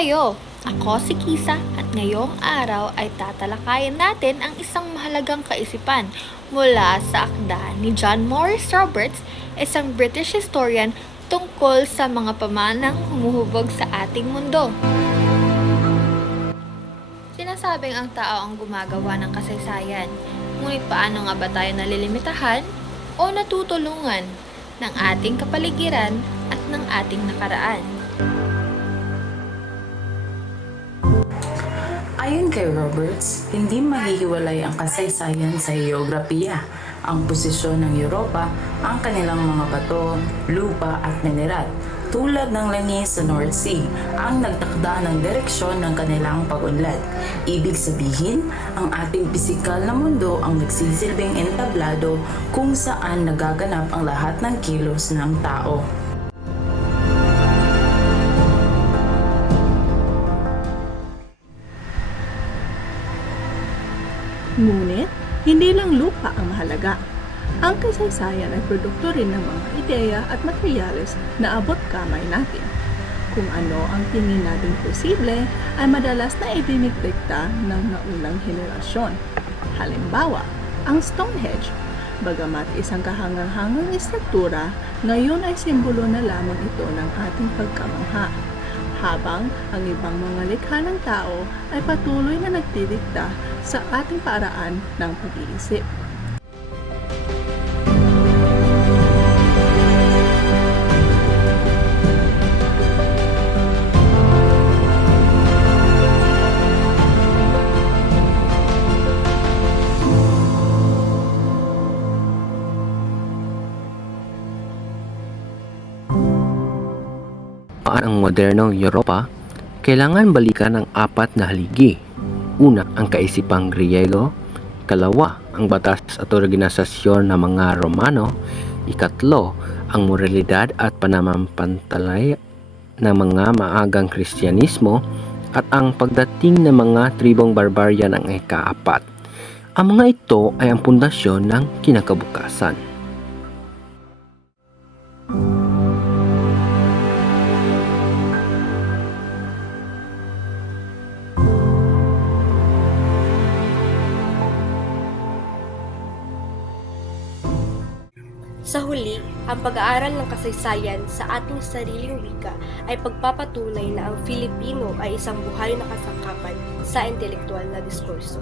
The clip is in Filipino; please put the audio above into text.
kayo? Ako si Kisa at ngayong araw ay tatalakayin natin ang isang mahalagang kaisipan mula sa akda ni John Morris Roberts, isang British historian tungkol sa mga pamanang humuhubog sa ating mundo. Sinasabing ang tao ang gumagawa ng kasaysayan, ngunit paano nga ba tayo nalilimitahan o natutulungan ng ating kapaligiran at ng ating nakaraan? Ayon kay Roberts, hindi maghihiwalay ang kasaysayan sa heograpiya, ang posisyon ng Europa, ang kanilang mga bato, lupa at mineral, tulad ng langis sa North Sea, ang nagtakda ng direksyon ng kanilang pag-unlad. Ibig sabihin, ang ating pisikal na mundo ang nagsisilbing entablado kung saan nagaganap ang lahat ng kilos ng tao. Ngunit, hindi lang lupa ang mahalaga. Ang kasaysayan ay produkto rin ng mga ideya at materyales na abot kamay natin. Kung ano ang tingin natin posible ay madalas na idinidikta ng naunang henerasyon. Halimbawa, ang Stonehenge, bagamat isang kahangang-hangang istruktura, ngayon ay simbolo na lamang ito ng ating pagkamangha. Habang ang ibang mga likha ng tao ay patuloy na nagdidikta sa ating paraan ng pag-iisip. Ang modernong Europa, kailangan balikan ang apat na haligi. Una, ang kaisipang Griego. Ikalawa, ang batas at organisasyon ng mga Romano. Ikatlo, ang moralidad at pananampalataya ng mga maagang Kristyanismo. At ang pagdating ng mga tribong barbarian ang ikaapat. Ang mga ito ay ang pundasyon ng kinakabukasan. Sa huli, ang pag-aaral ng kasaysayan sa ating sariling wika ay pagpapatunay na ang Filipino ay isang buhay na kasangkapan sa intelektuwal na diskurso.